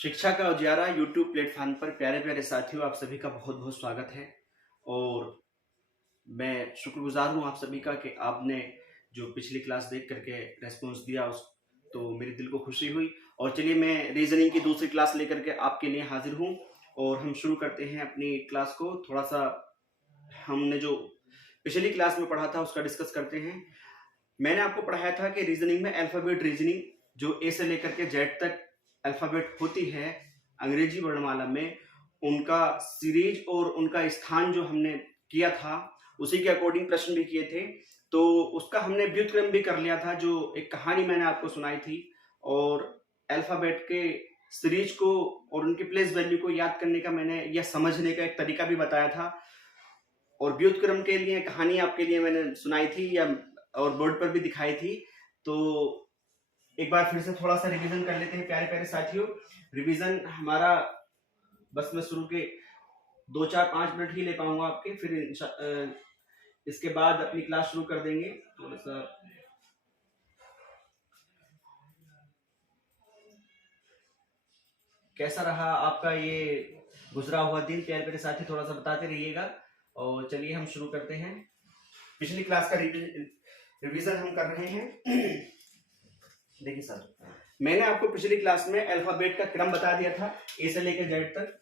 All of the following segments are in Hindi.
शिक्षा का उजियारा यूट्यूब प्लेटफॉर्म पर प्यारे प्यारे साथियों, आप सभी का बहुत बहुत स्वागत है। और मैं शुक्रगुजार हूँ आप सभी का कि आपने जो पिछली क्लास देख करके रेस्पॉन्स दिया उस तो मेरे दिल को खुशी हुई। और चलिए, मैं रीजनिंग की दूसरी क्लास लेकर के आपके लिए हाजिर हूँ और हम शुरू करते हैं अपनी क्लास को। थोड़ा सा हमने जो पिछली क्लास में पढ़ा था उसका डिस्कस करते हैं। मैंने आपको पढ़ाया था कि रीजनिंग में अल्फाबेट रीजनिंग जो ए से लेकर के जेड तक अल्फाबेट होती है अंग्रेजी वर्णमाला में, उनका सीरीज और उनका स्थान जो हमने किया था उसी के अकॉर्डिंग प्रश्न भी किए थे। तो उसका हमने व्युत्क्रम भी कर लिया था, जो एक कहानी मैंने आपको सुनाई थी। और अल्फाबेट के सीरीज को और उनके प्लेस वैल्यू को याद करने का मैंने या समझने का एक तरीका भी बताया था। और व्युत्क्रम के लिए कहानी आपके लिए मैंने सुनाई थी या और बोर्ड पर भी दिखाई थी। तो एक बार फिर से थोड़ा सा रिवीजन कर लेते हैं प्यारे प्यारे साथियों। रिवीजन हमारा बस मैं शुरू के 2-4-5 मिनट ही ले पाऊंगा आपके, फिर इसके बाद अपनी क्लास शुरू कर देंगे। थोड़ा सा कैसा रहा आपका ये गुजरा हुआ दिन प्यारे प्यारे साथी, थोड़ा सा बताते रहिएगा। और चलिए हम शुरू करते हैं। पिछली क्लास का रिवीजन हम कर रहे हैं। देखिए सर, मैंने आपको पिछली क्लास में अल्फाबेट का क्रम बता दिया था, ए से लेकर जेड तक,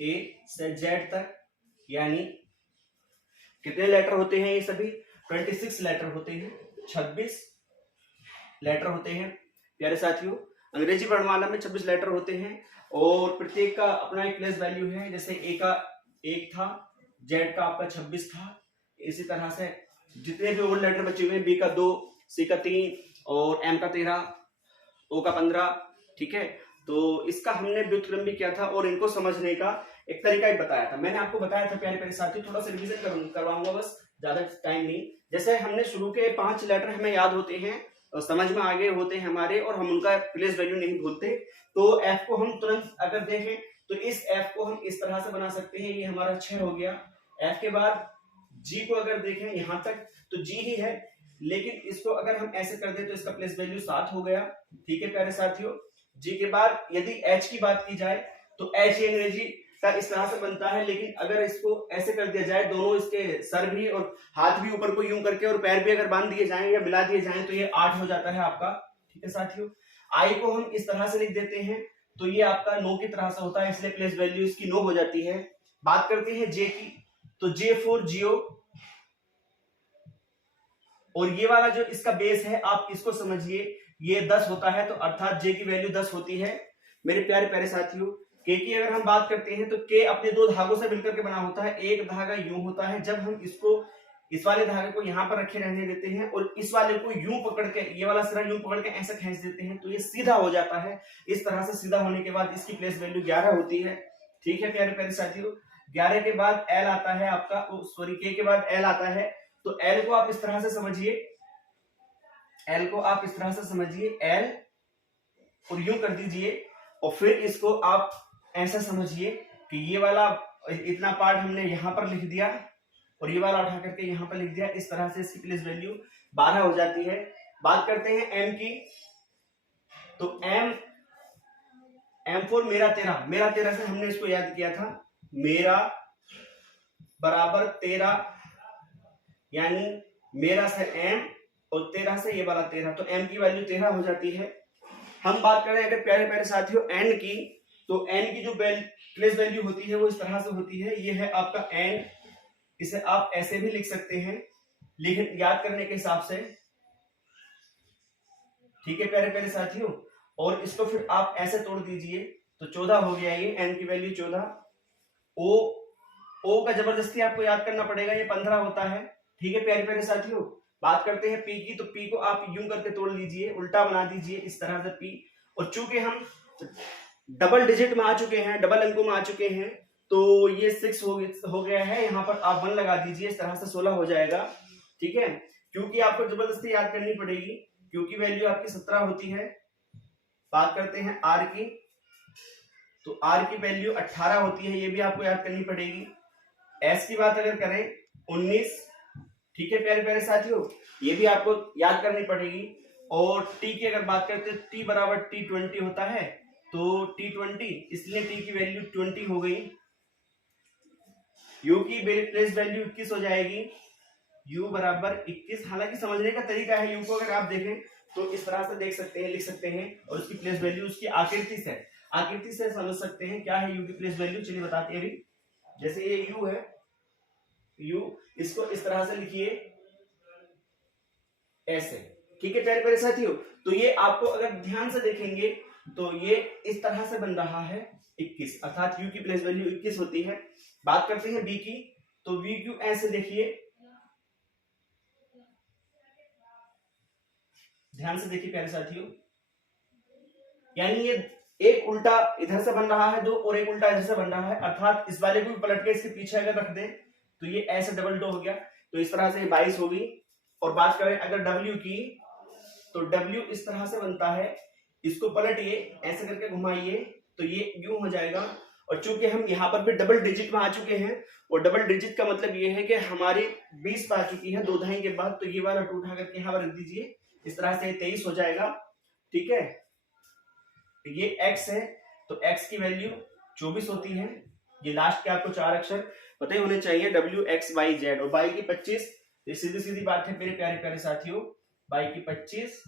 ए से जेड तक, यानी कितने लेटर होते हैं ये सभी 26 लेटर होते हैं, 26 लेटर होते हैं प्यारे साथियों। अंग्रेजी वर्णमाला में 26 लेटर होते हैं और प्रत्येक का अपना एक प्लेस वैल्यू है। जैसे ए का 1 था, जेड का आपका 26 था, इसी तरह से जितने भी और लेटर बचे हुए हैं, बी का 2, सी का 3 और एम का 13, ओ का 15। ठीक है, तो इसका हमने व्युत्क्रम भी किया था और इनको समझने का एक तरीका भी बताया था। मैंने आपको बताया था प्यारे प्यारे साथी, थोड़ा सा रिवीजन करवाऊंगा बस, ज्यादा टाइम नहीं। जैसे हमने शुरू के 5 लेटर हमें याद होते हैं और समझ में आगे होते हैं हमारे, और हम उनका प्लेस वैल्यू नहीं भूलते। तो एफ को हम तुरंत अगर देखें तो इस एफ को हम इस तरह से बना सकते हैं, ये हमारा 6 हो गया। एफ के बाद जी को अगर देखें यहां तक तो जी ही है, लेकिन इसको अगर हम ऐसे कर दे तो इसका प्लेस वैल्यू 7 हो गया। ठीक है प्यारे साथियों। जी के बाद यदि एच की बात की जाए तो एच अंग्रेजी का इस तरह से बनता है, लेकिन अगर इसको ऐसे कर दिया जाए, दोनों इसके सर भी और हाथ भी ऊपर को यूं करके और पैर भी अगर बांध दिए जाएं या मिला दिए जाएं तो ये 8 हो जाता है आपका। ठीक है साथियों। आई को हम इस तरह से लिख देते हैं तो ये आपका 9 की तरह से होता है, इसलिए प्लेस वैल्यू इसकी 9 हो जाती है। बात करते हैं जे की, तो जे फॉर जियो, और ये वाला जो इसका बेस है आप इसको समझिए, ये 10 होता है, तो अर्थात जे की वैल्यू 10 होती है मेरे प्यारे प्यारे साथियों। के की अगर हम बात करते हैं तो के अपने 2 धागों से मिलकर के बना होता है। एक धागा यूं होता है, जब हम इसको इस वाले धागे को यहां पर रखे रहने देते हैं और इस वाले को यूं पकड़ के, ये वाला सिरा यूं पकड़ के ऐसे खींच देते हैं तो ये सीधा हो जाता है। इस तरह से सीधा होने के बाद इसकी प्लेस वैल्यू 11 होती है। ठीक है प्यारे प्यारे साथियों। 11 के बाद एल आता है आपका, सॉरी के बाद एल आता है, तो एल को आप इस तरह से समझिए, एल को आप इस तरह से समझिए, एल और यूं कर दीजिए, और फिर इसको आप ऐसा समझिए कि ये वाला इतना पार्ट हमने यहां पर लिख दिया और ये वाला उठा करके यहां पर लिख दिया। इस तरह से इसकी प्लेस वैल्यू 12 हो जाती है। बात करते हैं एम की, तो एम फॉर मेरा 13, मेरा 13 से हमने इसको याद किया था, मेरा बराबर 13, यानी मेरा से एम और 13 से ये वाला 13, तो एम की वैल्यू 13 हो जाती है। हम बात करें अगर प्यारे प्यारे साथियों एन की, तो एन की जो प्लेस वैल्यू होती है वो इस तरह से होती है, ये है आपका एन। इसे आप ऐसे भी लिख सकते हैं, लेकिन याद करने के हिसाब से। ठीक है प्यारे प्यारे साथियों। और इसको फिर आप ऐसे तोड़ दीजिए तो 14 हो गया, ये एन की वैल्यू 14। ओ का जबरदस्ती आपको याद करना पड़ेगा, ये 15 होता है। ठीक है प्यारे प्यारे साथियों। बात करते हैं पी की, तो पी को आप यूं करके तोड़ लीजिए, उल्टा बना दीजिए इस तरह से पी। और चूंकि हम डबल डिजिट में आ चुके हैं, डबल अंकों में आ चुके हैं, तो ये 6 हो गया है, यहाँ पर आप 1 लगा दीजिए, इस तरह से 16 हो जाएगा। ठीक है, क्योंकि आपको जबरदस्ती याद करनी पड़ेगी, क्योंकि वैल्यू आपकी 17 होती है। बात करते हैं आर की, तो आर की वैल्यू 18 होती है, ये भी आपको याद करनी पड़ेगी। एस की बात अगर करें 19। ठीक है प्यारे प्यारे साथियों, ये भी आपको याद करनी पड़ेगी। और टी की अगर बात करते हैं टी बराबर T20 होता है, तो T20 इसलिए टी की वैल्यू 20 हो गई। यू की प्लेस वैल्यू 21 हो जाएगी, u बराबर 21। हालांकि समझने का तरीका है, यू को अगर आप देखें तो इस तरह से देख सकते हैं, लिख सकते हैं, और उसकी प्लेस वैल्यू उसकी आकृति से समझ सकते हैं क्या है यू की प्लेस वैल्यू। चलिए बताते हैं अभी। जैसे ये u है, u इसको इस तरह से लिखिए ऐसे, ठीक है प्यारे प्यारे साथियों। तो ये आपको अगर ध्यान से देखेंगे तो ये इस तरह से बन रहा है 21, अर्थात u की प्लेस वैल्यू 21 होती है। बात करते हैं v की, तो v क्यू ऐसे देखिए, ध्यान से देखिए प्यारे साथियों, यानी ये एक उल्टा इधर से बन रहा है दो, और एक उल्टा इधर से बन रहा है, अर्थात इस वाले को भी पलट के इसके पीछे अगर रख दें तो ये ऐसे डबल डो हो गया। तो इस तरह से 22 होगी। और बात करें अगर w की, तो w इस तरह से बनता है, इसको पलटिए ऐसे करके घुमाइए तो ये यूं हो जाएगा। और चूंकि हम यहाँ पर भी डबल डिजिट में आ चुके हैं, और डबल डिजिट का मतलब ये है कि हमारी 20 आ चुकी है 2 दहाई के बाद, तो ये वाला 2 उठा करके यहाँ पर रख दीजिए, इस तरह से 23 हो जाएगा, ठीक है। ये x है, तो x की वैल्यू 24 होती है। ये लास्ट के आपको 4 अक्षर पता ही होने चाहिए, w x y z, और y की 25। ये सीधी सीधी बात है मेरे प्यारे प्यारे साथियों, y की 25।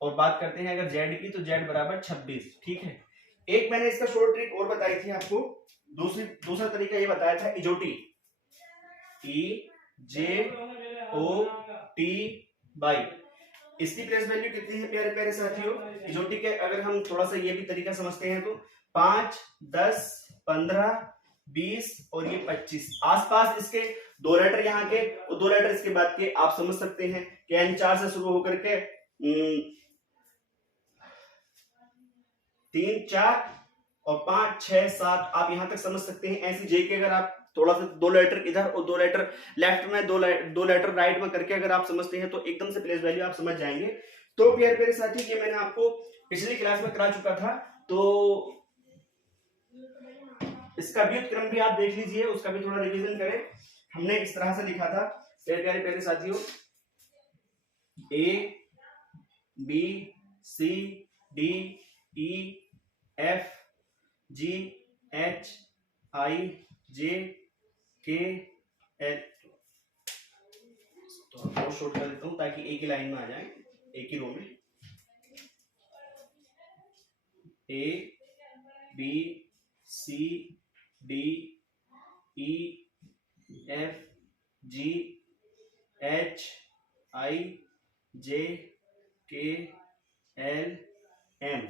और बात करते हैं अगर z की, तो z बराबर 26, ठीक है। एक मैंने इसका शॉर्ट ट्रिक और बताई थी आपको, दूसरा तरीका ये बताया था इजोटी, EJOTY। इसकी प्लेस वैल्यू कितनी है प्यारे प्यारे साथियों? इजोटी के अगर हम थोड़ा सा ये भी तरीका समझते हैं तो 5, 10, 15, 20 और ये 25, आसपास इसके 2 लेटर यहाँ के और 2 लेटर इसके बाद के, आप समझ सकते हैं कि N4 से शुरू होकर के 3, 4 और 5, 6, 7 आप यहां तक समझ सकते हैं। ऐसी जे के अगर आप थोड़ा सा 2 लेटर इधर और 2 लेटर लेफ्ट में, 2 लेटर राइट में करके अगर आप समझते हैं तो एकदम से प्लेस वैल्यू आप समझ जाएंगे। तो प्यारे प्यारे साथी, ये मैंने आपको पिछली क्लास में करा चुका था, तो इसका व्युत्क्रम भी आप देख लीजिए, उसका भी थोड़ा रिवीजन करें। हमने इस तरह से लिखा था प्यारे प्यारे प्यारे साथियों, A B C D E F G H I J K L। तो और शॉर्ट कर देता हूं ताकि एक ही लाइन में आ जाए, एक ही रो में। A B C D E F G H I J K L M।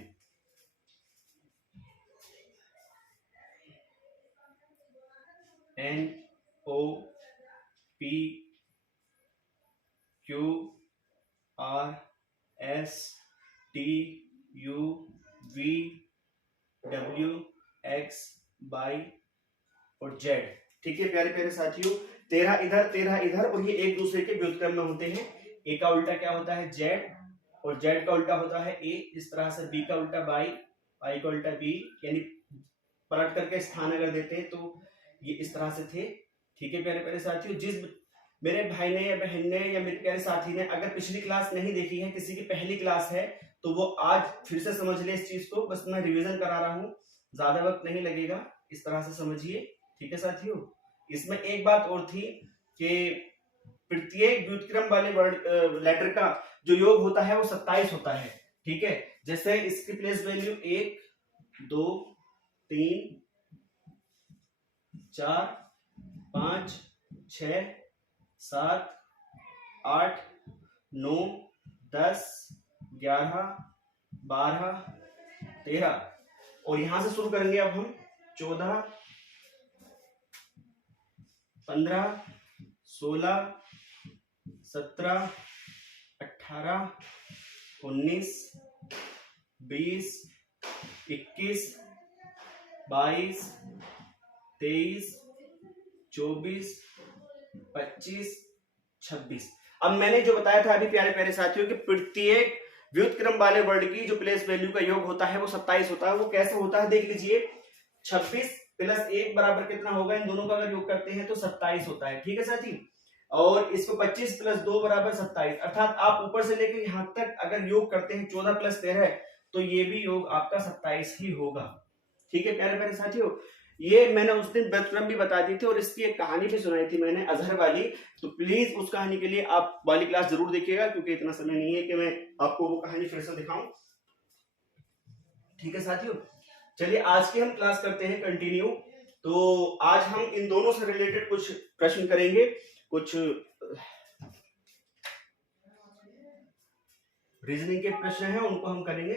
N O P Q R S T U V W X Y और Z, ठीक है प्यारे प्यारे साथियों। 13 इधर 13 इधर, और ये एक दूसरे के व्युत्क्रम में होते हैं। A का उल्टा क्या होता है? Z, और Z का उल्टा होता है A। इस तरह से B का उल्टा Y, Y का उल्टा B, यानी पलट करके स्थान अगर देते हैं तो ये इस तरह से थे, ठीक है प्यारे प्यारे साथियों। जिस मेरे भाई ने या बहन ने या मेरे प्यारे साथी ने अगर पिछली क्लास नहीं देखी है, किसी की पहली क्लास है, तो वो आज फिर से समझ ले इस चीज को। बस मैं रिवीजन करा रहा हूँ, ज्यादा वक्त नहीं लगेगा, इस तरह से समझिए, ठीक है साथियों। इसमें एक बात और थी कि प्रत्येक व्युत्क्रम वाले वर्ड लेटर का जो योग होता है वो 27 होता है, ठीक है। जैसे इसकी प्लेस वैल्यू 1, 2, 3, 4, 5, 6, 7, 8, 9, 10, 11, 12, 13, और यहां से शुरू करेंगे अब हम 14, 15, 16, 17, 18, 19, 20, 21, 22, 23, 24, 25, 26। अब मैंने जो बताया था अभी प्यारे प्यारे साथियों कि प्रत्येक व्युत्क्रम वाले वर्ड की जो प्लेस वैल्यू का योग होता है वो 27 होता है। वो कैसे होता है देख लीजिए। 26 + 1 बराबर कितना होगा? इन दोनों का अगर योग करते हैं तो 27 होता है, ठीक है साथी। और इसको 25 प्लस 2 बराबर 27, अर्थात आप ऊपर से लेकर यहां तक अगर योग करते हैं 14 प्लस 13, तो ये भी योग आपका 27 ही होगा। ठीक है प्यारे प्यारे साथियों, ये मैंने उस दिन व्युत्क्रम भी बता दी थी और इसकी एक कहानी भी सुनाई थी मैंने अजहर वाली, तो प्लीज उस कहानी के लिए आप वाली क्लास जरूर देखिएगा, क्योंकि इतना समय नहीं है कि मैं आपको वो कहानी फिर से दिखाऊं। ठीक है साथियों, चलिए आज की हम क्लास करते हैं कंटिन्यू। तो आज हम इन दोनों से रिलेटेड कुछ प्रश्न करेंगे, कुछ रीजनिंग के प्रश्न हैं उनको हम करेंगे।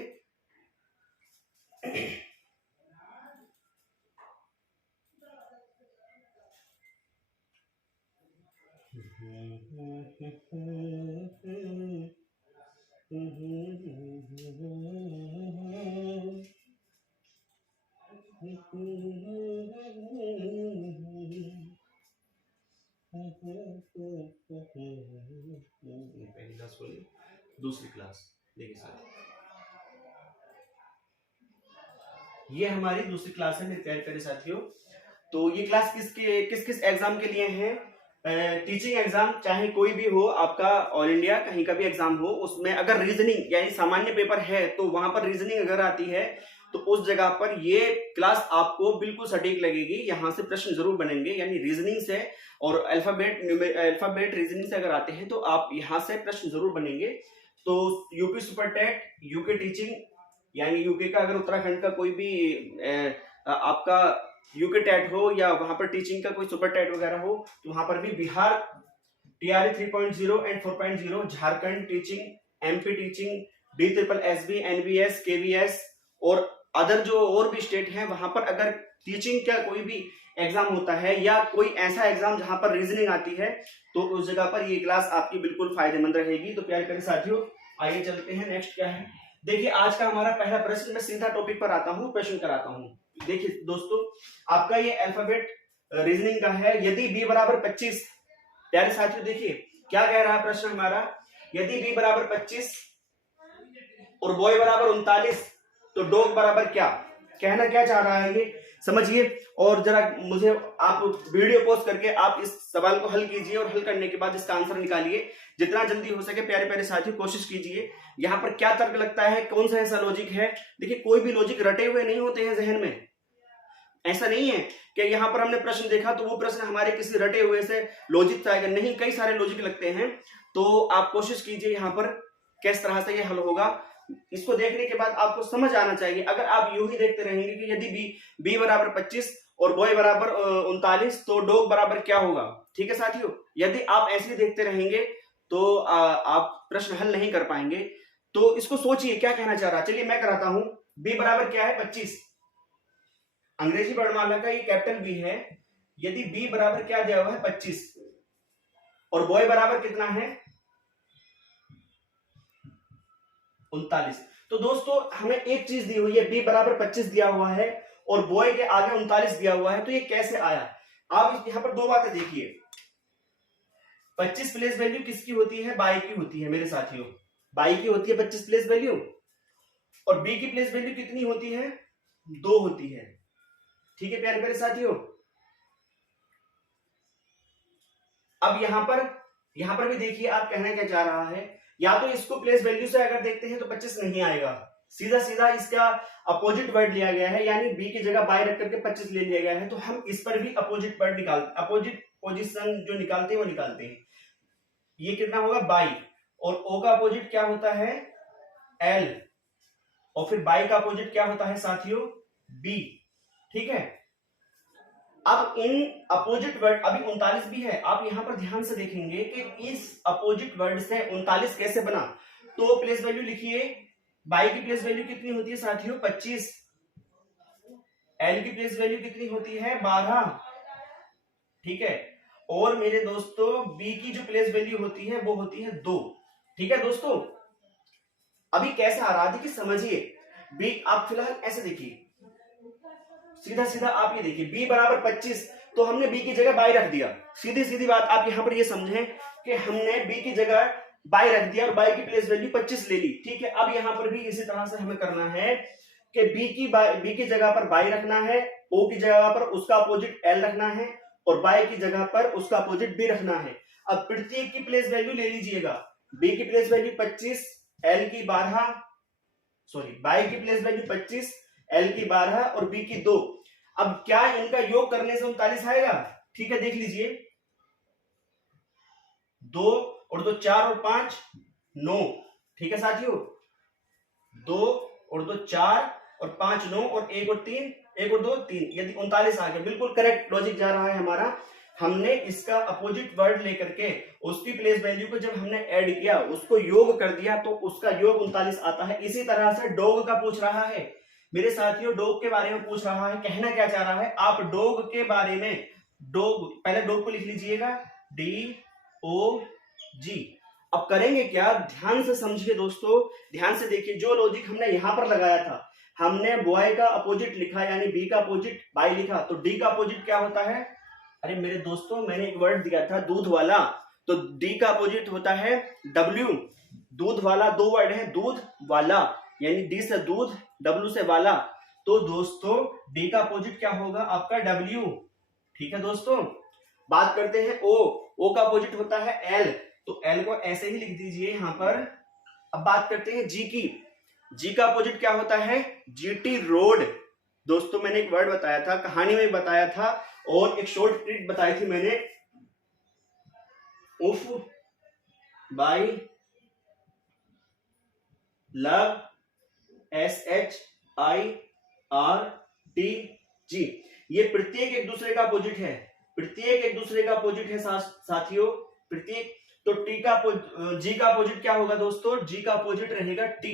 पहली क्लास बोलिए, दूसरी क्लास देखिए सर, ये हमारी दूसरी क्लास है मेरे प्यारे प्यारे साथियों। तो ये क्लास किस किस एग्जाम के लिए है? टीचिंग एग्जाम, चाहे कोई भी हो आपका, ऑल इंडिया कहीं का भी एग्जाम हो, उसमें अगर रीजनिंग यानी सामान्य पेपर है तो वहां पर रीजनिंग अगर आती है तो उस जगह पर ये क्लास आपको बिल्कुल सटीक लगेगी। यहाँ से प्रश्न जरूर बनेंगे, यानी रीजनिंग से और अल्फाबेट रीजनिंग से अगर आते हैं तो आप यहाँ से प्रश्न जरूर बनेंगे। तो यूपी सुपर टेट, यूके टीचिंग, यानी यूके का अगर उत्तराखंड का कोई भी आपका यूके टेट हो या वहां पर टीचिंग का कोई सुपर टेट वगैरह हो, तो वहां पर भी Bihar TRE 3.0 and 4.0, Jharkhand teaching, MP teaching, DSSB, NBS, KVS और अदर जो और भी स्टेट हैं, वहां पर अगर टीचिंग का कोई भी एग्जाम होता है या कोई ऐसा एग्जाम जहां पर रीजनिंग आती है, तो उस जगह पर ये क्लास आपकी बिल्कुल फायदेमंद रहेगी। तो प्यारे प्यारे साथियों, आइए चलते हैं, नेक्स्ट क्या है। देखिए आज का हमारा पहला प्रश्न, मैं सीधा टॉपिक पर आता हूं, प्रश्न कराता हूं। देखिए दोस्तों, आपका ये अल्फाबेट रीजनिंग का है। यदि b बराबर 25, प्यारे साथियों देखिए क्या कह रहा है प्रश्न हमारा, यदि b बराबर 25 और बॉय बराबर 39, तो डॉग बराबर क्या, कहना क्या चाह रहा है ये समझिए। और जरा मुझे आप वीडियो पॉज करके आप इस सवाल को हल कीजिए और हल करने के बाद इसका आंसर निकालिए, जितना जल्दी हो सके प्यारे प्यारे साथियों कोशिश कीजिए। यहाँ पर क्या तर्क लगता है, कौन सा ऐसा लॉजिक है? देखिए कोई भी लॉजिक रटे हुए नहीं होते हैं जहन में, ऐसा नहीं है कि यहाँ पर हमने प्रश्न देखा तो वो प्रश्न हमारे किसी रटे हुए से लॉजिक आएगा, नहीं, कई सारे लॉजिक लगते हैं। तो आप कोशिश कीजिए यहाँ पर किस तरह से ये हल होगा, इसको देखने के बाद आपको समझ आना चाहिए। अगर आप यूं ही देखते रहेंगे कि यदि b बराबर 25 और बॉय बराबर 39, तो डॉग बराबर क्या होगा, ठीक है साथियों, यदि आप ऐसे देखते रहेंगे तो आप प्रश्न हल नहीं कर पाएंगे। तो इसको सोचिए क्या कहना चाह रहा है। चलिए मैं कराता हूं, b बराबर क्या है 25, अंग्रेजी वर्णमाला का ये कैपिटल बी है। यदि b बराबर क्या दिया हुआ है 25 और बॉय बराबर कितना है 39, तो दोस्तों हमें एक चीज दी हुई है, b बराबर 25 दिया हुआ है और बॉय के आगे 39 दिया हुआ है, तो ये कैसे आया? आप यहाँ पर दो बातें देखिए, 25 प्लेस वैल्यू किसकी होती है, बाई की होती है मेरे साथियों, बाई की होती है 25 प्लेस वैल्यू, और b की प्लेस वैल्यू कितनी होती है, 2 होती है। ठीक है प्यारे प्यारे साथियों, अब यहां पर भी देखिए आप कहना क्या चाह रहा है, या तो इसको प्लेस वैल्यू से अगर देखते हैं तो 25 नहीं आएगा, सीधा सीधा इसका अपोजिट वर्ड लिया गया है, यानी b की जगह बाई रख करके 25 ले लिया गया है, तो हम इस पर भी अपोजिट वर्ड निकालते, अपोजिट पोजीशन जो निकालते हैं वो निकालते हैं। ये कितना होगा बाई, और o का अपोजिट क्या होता है l, और फिर बाई का अपोजिट क्या होता है साथियों b, ठीक है। अब इन अपोजिट वर्ड, अभी 39 भी है, आप यहां पर ध्यान से देखेंगे कि इस अपोजिट वर्ड से 39 कैसे बना। तो प्लेस वैल्यू लिखिए, बाई की प्लेस वैल्यू कितनी होती है साथियों 25, एल की प्लेस वैल्यू कितनी होती है 12, ठीक है, और मेरे दोस्तों बी की जो प्लेस वैल्यू होती है वो होती है 2, ठीक है दोस्तों। अभी कैसे आ रहा, देखिए समझिए, बी आप फिलहाल ऐसे देखिए, सीधा सीधा आप ये देखिए b बराबर 25, तो हमने b की जगह बाई रख दिया, सीधी सीधी बात आप यहां पर ये समझें कि हमने b की जगह बाई रख दिया और बाई की प्लेस वैल्यू 25 ले ली, ठीक है। अब यहां पर भी इसी तरह से हमें करना है कि b की जगह पर बाई रखना है, o की जगह पर उसका अपोजिट l रखना है, और बाई की जगह पर उसका अपोजिट b रखना है। अब प्रत्येक की प्लेस वैल्यू ले लीजिएगा, बी की प्लेस वैल्यू 25, एल की 12, सॉरी बाई की प्लेस वैल्यू 25, एल की 12 और बी की 2। अब क्या इनका योग करने से 39 आएगा? ठीक है, देख लीजिए, 2 और 2 4 और 5 9, ठीक है साथियों, 2 और 2 4 और 5 9 और 1 और 3, 1 और 2 3, यदि 39 आ गया। बिल्कुल करेक्ट लॉजिक जा रहा है हमारा। हमने इसका अपोजिट वर्ड लेकर के उसकी प्लेस वैल्यू को जब हमने ऐड किया, उसको योग कर दिया, तो उसका योग 39 आता है। इसी तरह से डॉग का पूछ रहा है मेरे साथियों, डॉग के बारे में पूछ रहा है। कहना क्या चाह रहा है, आप डॉग के बारे में, डॉग, पहले डॉग को लिख लीजिएगा, DOG। अब करेंगे क्या, ध्यान से समझिए दोस्तों, ध्यान से देखिए, जो लॉजिक हमने यहां पर लगाया था, हमने बॉय का अपोजिट लिखा, यानी बी का अपोजिट बाई लिखा, तो डी का अपोजिट क्या होता है? अरे मेरे दोस्तों, मैंने एक वर्ड दिया था दूध वाला, तो डी का अपोजिट होता है डब्ल्यू। दूध वाला, दो वर्ड है, दूध वाला यानी डी से दूध, डब्ल्यू से वाला, तो दोस्तों डी का अपोजिट क्या होगा? आपका डब्ल्यू। ठीक है दोस्तों, बात करते हैं ओ का अपोजिट होता है एल, तो एल को ऐसे ही लिख दीजिए यहां पर। अब बात करते हैं जी की, जी का अपोजिट क्या होता है? GT road. दोस्तों मैंने एक वर्ड बताया था, कहानी में बताया था, और एक शॉर्ट ट्रिक बताई थी मैंने, उफ बाई लव, SHIRTG। ये प्रत्येक एक दूसरे का अपोजिट है, प्रत्येक एक दूसरे का अपोजिट है साथियों, प्रत्येक। तो टी का जी का अपोजिट क्या होगा दोस्तों? जी का अपोजिट रहेगा टी।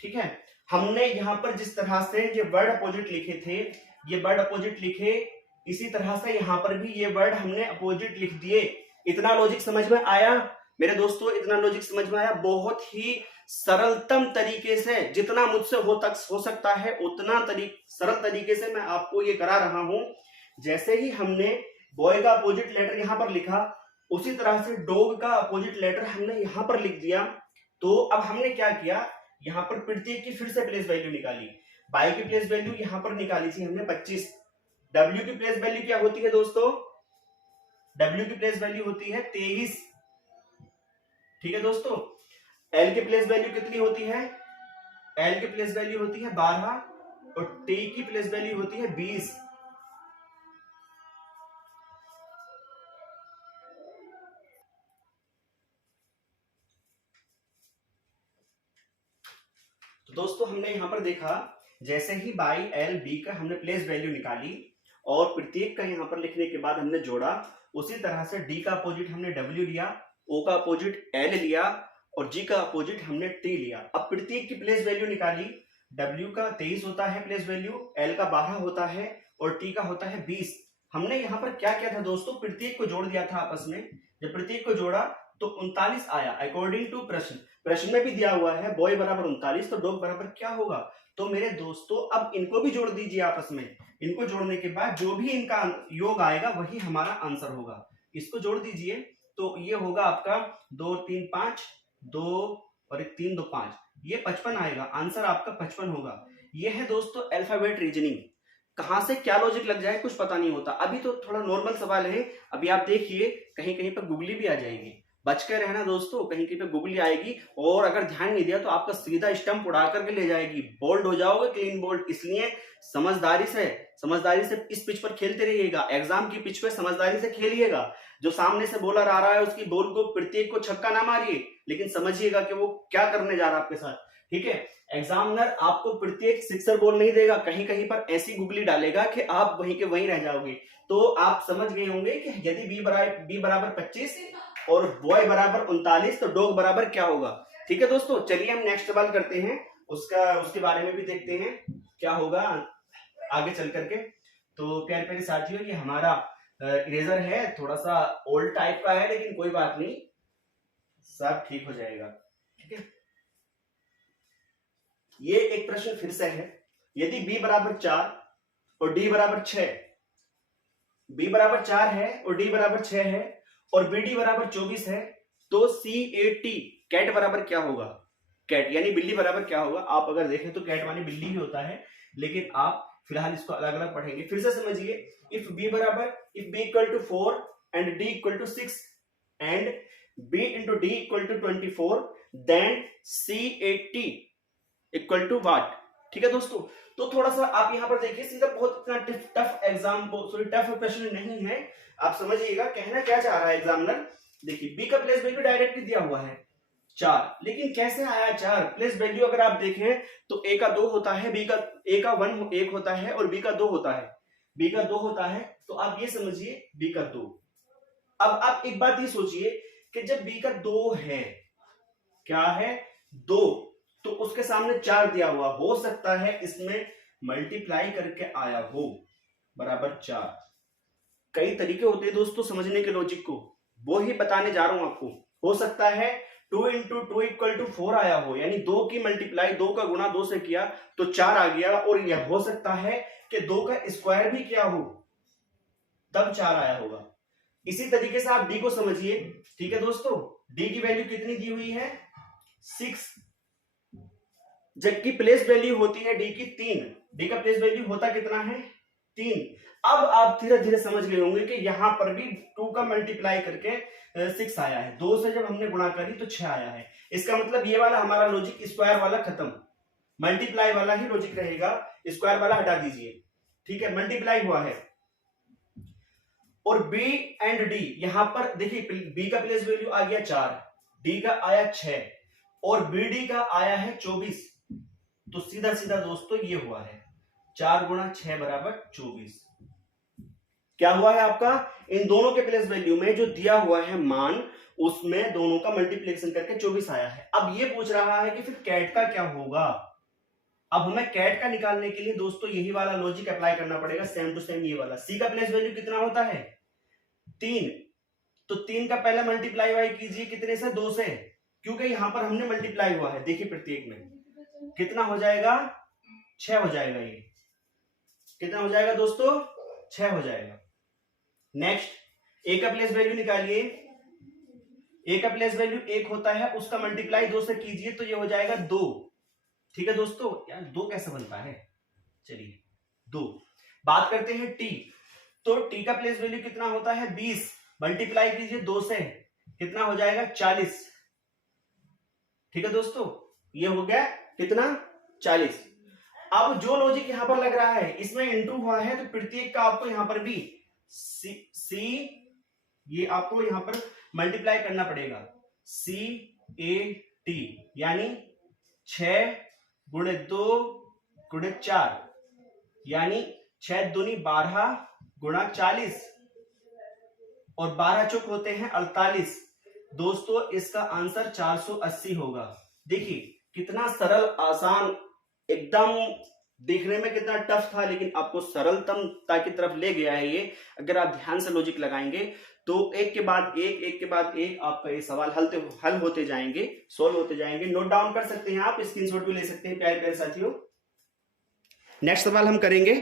ठीक है, हमने यहां पर जिस तरह से ये वर्ड अपोजिट लिखे थे, ये वर्ड अपोजिट लिखे, इसी तरह से यहां पर भी ये वर्ड हमने अपोजिट लिख दिए। इतना लॉजिक समझ में आया मेरे दोस्तों? इतना लॉजिक समझ में आया? बहुत ही सरलतम तरीके से, जितना मुझसे हो सकता है उतना सरल तरीके से मैं आपको ये करा रहा हूं। जैसे ही हमने बॉय का अपोजिट लेटर यहां पर लिखा, उसी तरह से डॉग का अपोजिट लेटर हमने यहां पर लिख दिया। तो अब हमने क्या किया, यहां पर प्रत्येक की फिर से प्लेस वैल्यू निकाली। बाई की प्लेस वैल्यू यहां पर निकाली थी हमने 25। डब्ल्यू की प्लेस वैल्यू क्या होती है दोस्तों? डब्ल्यू की प्लेस वैल्यू होती है 23। ठीक है दोस्तों, एल की प्लेस वैल्यू कितनी होती है? एल की प्लेस वैल्यू होती है 12 और टी की प्लेस वैल्यू होती है 20। तो दोस्तों हमने यहां पर देखा, जैसे ही बाई एल बी का हमने प्लेस वैल्यू निकाली और प्रत्येक का यहां पर लिखने के बाद हमने जोड़ा, उसी तरह से डी का अपोजिट हमने डब्ल्यू लिया, ओ का अपोजिट एल लिया और जी का अपोजिट हमने टी लिया। अब प्रत्येक की प्लेस वैल्यू निकाली, डब्ल्यू का 23 होता है प्लेस वैल्यू, एल का 12 होता है और टी का होता है 20। हमने यहाँ पर क्या किया था दोस्तों, प्रत्येक को जोड़ दिया था आपस में। जब प्रत्येक को जोड़ा तो 39 आया अकॉर्डिंग टू प्रश्न। प्रश्न में भी दिया हुआ है बॉय बराबर 39, तो डॉग बराबर क्या होगा? तो मेरे दोस्तों अब इनको भी जोड़ दीजिए आपस में। इनको जोड़ने के बाद जो भी इनका योग आएगा वही हमारा आंसर होगा। इसको जोड़ दीजिए, तो ये होगा आपका 2 3 5, 2 और 1 3 2 5, ये 55 आएगा। आंसर आपका 55 होगा। ये है दोस्तों अल्फाबेट रीजनिंग। कहां से क्या लॉजिक लग जाए कुछ पता नहीं होता। अभी तो थोड़ा नॉर्मल सवाल है, अभी आप देखिए कहीं कहीं पर गूगली भी आ जाएगी। बच कर रहना दोस्तों, कहीं कहीं पे गूगली आएगी और अगर ध्यान नहीं दिया तो आपका सीधा स्टंप उड़ा करके ले जाएगी, बोल्ड हो जाओगे, क्लीन बोल्ड। इसलिए समझदारी से इस पिच पर खेलते रहिएगा। एग्जाम की पिच पे समझदारी से खेलिएगा। जो सामने से बॉलर आ रहा है उसकी बॉल को प्रत्येक को छक्का ना मारिए, लेकिन समझिएगा कि वो क्या करने जा रहा है आपके साथ। ठीक है, एग्जामिनर आपको प्रत्येक सिक्सर बॉल नहीं देगा, कहीं कहीं पर ऐसी गुगली डालेगा कि आप वहीं के वहीं रह जाओगे। तो आप समझ गए होंगे कि यदि बी बराबर 25 और बॉय बराबर 39, तो डॉग बराबर क्या होगा। ठीक है दोस्तों, चलिए हम नेक्स्ट सवाल करते हैं, उसके बारे में भी देखते हैं क्या होगा आगे चल करके। तो प्यारे प्यारे साथियों, ये हमारा इरेजर है, थोड़ा सा ओल्ड टाइप का है, लेकिन कोई बात नहीं, सब ठीक हो जाएगा। ठीक है, ये एक प्रश्न फिर से है, यदि b बराबर 4 और d बराबर 6, b बराबर 4 है और d बराबर 6 है और bd बराबर 24 है, तो CAT कैट बराबर क्या होगा? कैट यानी बिल्ली बराबर क्या होगा? आप अगर देखें तो कैट माने बिल्ली ही होता है, लेकिन आप फिलहाल इसको अलग अलग पढ़ेंगे। फिर से समझिए, if b equal to 4 and d equal to 6, and B into D equal to 24, then C80 equal to what. ठीक है दोस्तों, तो थोड़ा सा आप यहां पर देखिए, सीधा बहुत इतना tough exam, sorry tough question नहीं है, आप समझिएगा कहना क्या चाह रहा है एग्जामिनर। देखिए बी का प्लेस वैल्यू डायरेक्टली दिया हुआ है 4, लेकिन कैसे आया 4? प्लेस वैल्यू अगर आप देखें तो ए का 2 होता है, बी का ए का 1 होता है और बी का 2 होता है, बी का 2 होता है, तो आप ये समझिए बी का 2। अब आप एक बात ये सोचिए कि जब बी का 2 है, क्या है 2, तो उसके सामने 4 दिया हुआ, हो सकता है इसमें मल्टीप्लाई करके आया हो बराबर 4। कई तरीके होते हैं दोस्तों समझने के लॉजिक को, वो ही बताने जा रहा हूं आपको। हो सकता है 2 इंटू 2 इक्वल टू 4 आया हो, यानी 2 की मल्टीप्लाई, 2 का गुणा 2 से किया तो 4 आ गया, और यह हो सकता है कि 2 का स्क्वायर भी किया हो तब 4 आया होगा। इसी तरीके से आप डी को समझिए। ठीक है दोस्तों, डी की वैल्यू कितनी दी हुई है 6, जबकि प्लेस वैल्यू होती है डी की 3। डी का प्लेस वैल्यू होता कितना है 3। अब आप धीरे धीरे समझ गए होंगे कि यहां पर भी 2 का मल्टीप्लाई करके 6 आया है, 2 से जब हमने गुणा करी तो 6 आया है। इसका मतलब ये वाला हमारा लॉजिक स्क्वायर वाला खत्म, मल्टीप्लाई वाला ही लॉजिक रहेगा, स्क्वायर वाला हटा दीजिए। ठीक है, मल्टीप्लाई हुआ है। और बी एंड डी यहां पर देखिए, बी का प्लेस वैल्यू आ गया 4, डी का आया 6 और बी डी का आया है 24, तो सीधा सीधा दोस्तों ये हुआ है 4 गुणा 6 बराबर 24। क्या हुआ है आपका, इन दोनों के प्लेस वैल्यू में जो दिया हुआ है मान, उसमें दोनों का मल्टीप्लिकेशन करके 24 आया है। अब ये पूछ रहा है कि फिर कैट का क्या होगा। अब हमें कैट का निकालने के लिए दोस्तों यही वाला लॉजिक अप्लाई करना पड़ेगा, सेम टू सेम ये वाला। सी का प्लेस वैल्यू कितना होता है 3, तो 3 का पहले मल्टीप्लाई वाई कीजिए कितने से 2 से, क्योंकि यहां पर हमने मल्टीप्लाई हुआ है। देखिए प्रत्येक में कितना हो जाएगा 6 हो जाएगा, ये कितना हो जाएगा दोस्तों 6 हो जाएगा। नेक्स्ट ए का प्लेस वैल्यू निकालिए, ए का प्लेस वैल्यू 1 होता है, उसका मल्टीप्लाई 2 से कीजिए तो ये हो जाएगा 2। ठीक है दोस्तों, यार 2 कैसे बनता है, चलिए 2। बात करते हैं टी, तो टी का प्लेस वैल्यू कितना होता है 20, मल्टीप्लाई कीजिए 2 से, कितना हो जाएगा 40। ठीक है दोस्तों, ये हो गया कितना 40। अब जो लॉजिक यहां पर लग रहा है, इसमें इंटू हुआ है, तो प्रत्येक का आपको यहां पर भी सी ये आपको यहां पर मल्टीप्लाई करना पड़ेगा, सी ए टी, यानी 6 गुणे 2 गुणे 4, यानी 6 दूनी 12 गुणा 40 और 12 चौक होते हैं 48। दोस्तों इसका आंसर 480 होगा। देखिए कितना सरल, आसान, एकदम देखने में कितना टफ था, लेकिन आपको सरलतमता की तरफ ले गया है ये। अगर आप ध्यान से लॉजिक लगाएंगे तो एक के बाद एक आपका ये सवाल हल होते जाएंगे, सोल्व होते जाएंगे। नोट डाउन कर सकते हैं आप, स्क्रीनशॉट भी ले सकते हैं प्यारे प्यारे साथियों। नेक्स्ट सवाल हम करेंगे,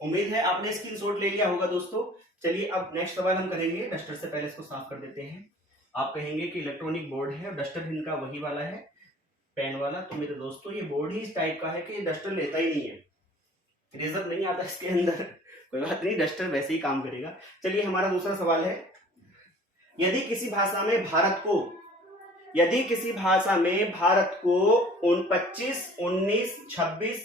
उम्मीद है आपने स्क्रीनशॉट ले लिया होगा दोस्तों। चलिए अब नेक्स्ट सवाल हम करेंगे। डस्टर से पहले इसको साफ कर देते हैं। आप कहेंगे कि इलेक्ट्रॉनिक बोर्ड है, डस्टर इनका वही वाला है पेन वाला, तो मेरे दोस्तों ये बोर्ड ही इस टाइप का है कि ये डस्टर लेता ही नहीं है, इरेजर नहीं आता इसके अंदर। कोई बात नहीं, डस्टर वैसे ही काम करेगा। चलिए हमारा दूसरा सवाल है, यदि किसी भाषा में भारत को 25, 19, 26,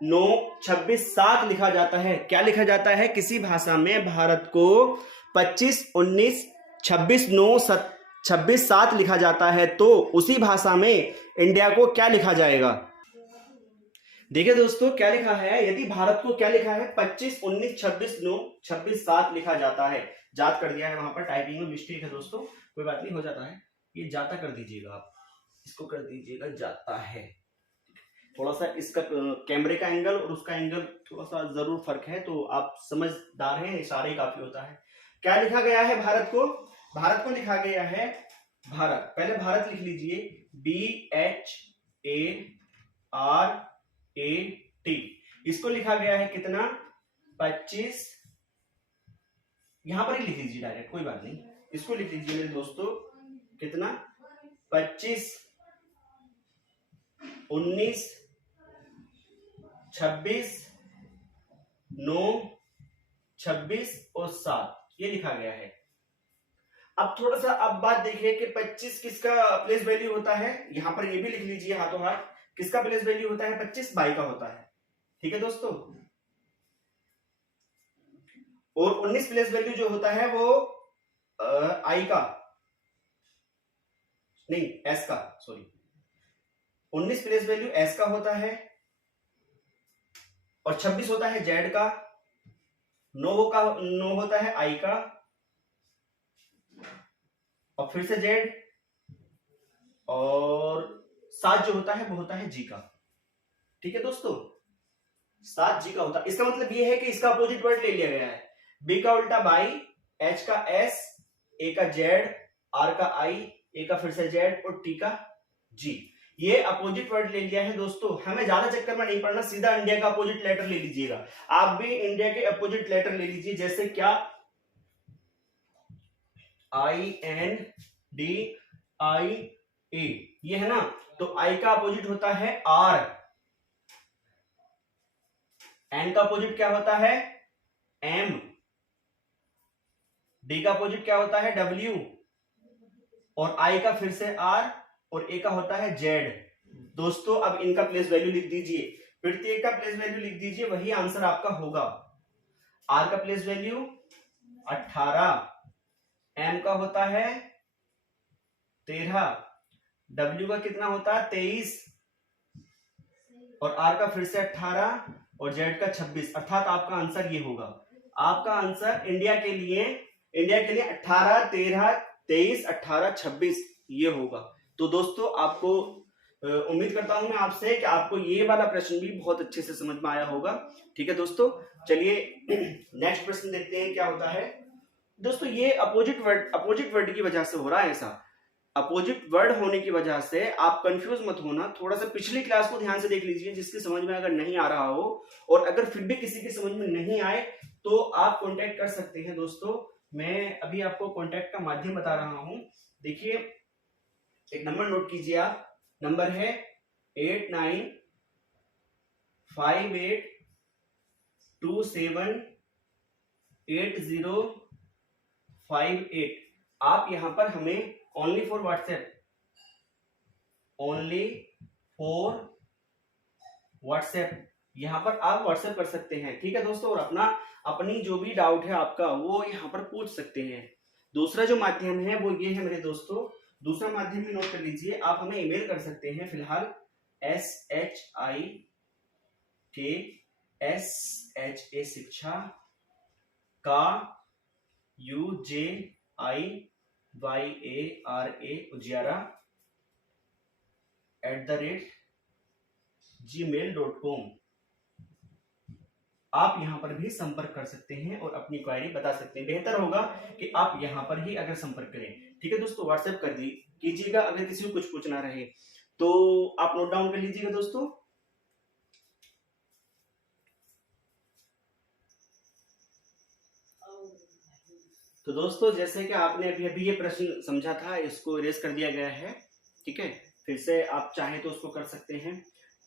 9, 26, 7 लिखा जाता है, क्या लिखा जाता है? किसी भाषा में भारत को 25, 19, 26, 9, 26, 7 लिखा जाता है, तो उसी भाषा में इंडिया को क्या लिखा जाएगा? देखिए दोस्तों क्या लिखा है, यदि भारत को क्या लिखा है 25, 19, 26, 9, 26, 7 लिखा जाता है। जात कर दिया है, वहां पर टाइपिंग में मिस्टेक है दोस्तों, कोई बात नहीं, हो जाता है। ये जाता कर दीजिएगा, आप इसको कर दीजिएगा जाता है। थोड़ा सा इसका कैमरे का एंगल और उसका एंगल थोड़ा सा जरूर फर्क है, तो आप समझदार हैं, इशारे काफी होता है। क्या लिखा गया है भारत को? भारत को लिखा गया है भारत, पहले भारत लिख लीजिए, BHARAT। इसको लिखा गया है कितना 25, यहां पर ही लिख लीजिए डायरेक्ट, कोई बात नहीं, इसको लिख लीजिए मेरे दोस्तों कितना 25, 19, 26, 9, 26 और 7 ये लिखा गया है। अब थोड़ा सा अब बात देखिए कि 25 किसका प्लेस वैल्यू होता है, यहां पर ये भी लिख लीजिए हाथों हाथ, किसका प्लेस वैल्यू होता है, 25 बाई का होता है। ठीक है दोस्तों। और 19 प्लेस वैल्यू जो होता है वो आई का नहीं एस का, सॉरी 19 प्लेस वैल्यू एस का होता है और 26 होता है जेड का, 9 होता है आई का और फिर से जेड, और 7 जो होता है वो होता है जी का। ठीक है दोस्तों, 7 जी का होता है। इसका मतलब ये है कि इसका अपोजिट वर्ड ले लिया गया है, बी का उल्टा बाई, एच का एस, ए का जेड, आर का आई, ए का फिर से जेड और टी का जी, ये अपोजिट वर्ड ले लिया है दोस्तों। हमें ज्यादा चक्कर में नहीं पड़ना, सीधा इंडिया का अपोजिट लेटर ले लीजिएगा। आप भी इंडिया के अपोजिट लेटर ले लीजिए, जैसे क्या आई एन डी आई ए, ये है ना, तो आई का अपोजिट होता है आर, एन का अपोजिट क्या होता है एम, डी का अपोजिट क्या होता है डब्ल्यू, और आई का फिर से आर और ए का होता है जेड। दोस्तों अब इनका प्लेस वैल्यू लिख दीजिए, प्रत्येक का प्लेस वैल्यू लिख दीजिए, वही आंसर आपका होगा। आर का प्लेस वैल्यू 18, एम का होता है 13, डब्ल्यू का कितना होता है 23 और आर का फिर से 18 और जेड का 26, अर्थात आपका आंसर ये होगा। आपका आंसर इंडिया के लिए 18, 13, 23, 18, 26 ये होगा। तो दोस्तों आपको उम्मीद करता हूं मैं आपसे कि आपको ये वाला प्रश्न भी बहुत अच्छे से समझ में आया होगा। ठीक है दोस्तों, चलिए नेक्स्ट प्रश्न देखते हैं क्या होता है। दोस्तों ये अपोजिट वर्ड की वजह से हो रहा है ऐसा, अपोजिट वर्ड होने की वजह से आप कंफ्यूज मत होना, थोड़ा सा पिछली क्लास को ध्यान से देख लीजिए, जिसकी समझ में अगर नहीं आ रहा हो, और अगर फिर भी किसी की समझ में नहीं आए तो आप कांटेक्ट कर सकते हैं दोस्तों। मैं अभी आपको कांटेक्ट का माध्यम बता रहा हूं, देखिए एक नंबर नोट कीजिए आप, नंबर है 8958278058। आप यहां पर हमें ओनली फॉर व्हाट्सएप यहां पर आप व्हाट्सएप कर सकते हैं। ठीक है दोस्तों, और अपनी जो भी डाउट है आपका वो यहां पर पूछ सकते हैं। दूसरा जो माध्यम है वो ये है मेरे दोस्तों, दूसरा माध्यम भी नोट कर लीजिए, आप हमें ईमेल कर सकते हैं फिलहाल SHIKSHA शिक्षा का UJIARA उजियारा @gmail.com। आप यहां पर भी संपर्क कर सकते हैं और अपनी क्वेरी बता सकते हैं। बेहतर होगा कि आप यहां पर ही अगर संपर्क करें। ठीक है दोस्तों, व्हाट्सएप कर कीजिएगा अगर किसी को कुछ पूछना रहे तो आप नोट डाउन कर लीजिएगा दोस्तों। तो दोस्तों जैसे कि आपने अभी अभी ये प्रश्न समझा था, इसको इरेज कर दिया गया है। ठीक है, फिर से आप चाहें तो उसको कर सकते हैं।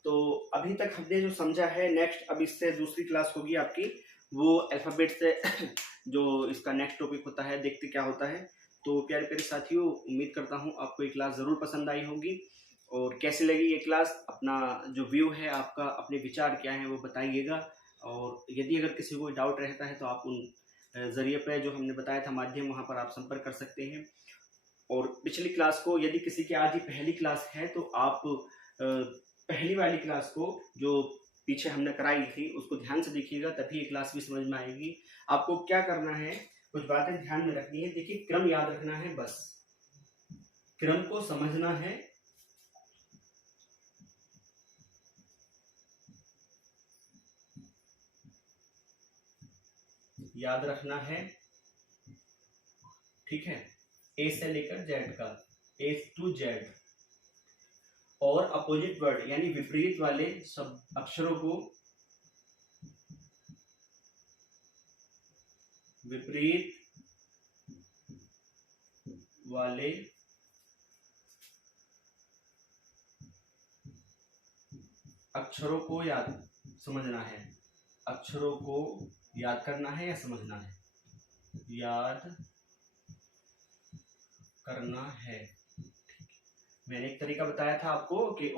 तो अभी तक हमने जो समझा है, नेक्स्ट अब इससे दूसरी क्लास होगी आपकी, वो अल्फाबेट से जो इसका नेक्स्ट टॉपिक होता है, देखते क्या होता है। तो प्यारे प्यारे साथियों, उम्मीद करता हूँ आपको ये क्लास ज़रूर पसंद आई होगी, और कैसी लगी ये क्लास, अपना जो व्यू है आपका, अपने विचार क्या है वो बताइएगा। और यदि अगर किसी को डाउट रहता है तो आप उन जरिए पे जो हमने बताया था माध्यम, वहाँ पर आप संपर्क कर सकते हैं। और पिछली क्लास को, यदि किसी की आज ही पहली क्लास है तो आप पहली वाली क्लास को जो पीछे हमने कराई थी उसको ध्यान से देखिएगा, तभी ये क्लास भी समझ में आएगी। आपको क्या करना है, कुछ बातें ध्यान में रखनी है। देखिए क्रम याद रखना है, बस क्रम को समझना है, याद रखना है। ठीक है, ए से लेकर जेड का, ए टू जेड, और अपोजिट वर्ड यानी विपरीत वाले सब अक्षरों को, विपरीत वाले अक्षरों को याद समझना है, अक्षरों को याद करना है या समझना है? याद करना है। मैंने एक तरीका बताया था आपको कि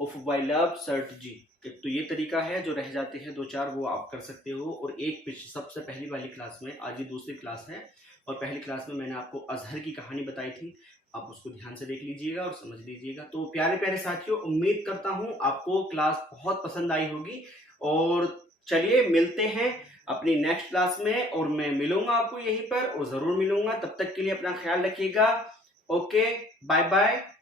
उफ बाय लव सर्ट जी, तो ये तरीका है, जो रह जाते हैं दो चार वो आप कर सकते हो। और एक सबसे पहली वाली क्लास में, आज ये दूसरी क्लास है, और पहली क्लास में मैंने आपको अजहर की कहानी बताई थी, आप उसको ध्यान से देख लीजिएगा और समझ लीजिएगा। तो प्यारे प्यारे साथियों, उम्मीद करता हूँ आपको क्लास बहुत पसंद आई होगी। और चलिए मिलते हैं अपनी नेक्स्ट क्लास में, और मैं मिलूंगा आपको यहीं पर, और जरूर मिलूंगा। तब तक के लिए अपना ख्याल रखिएगा। Okay, bye bye.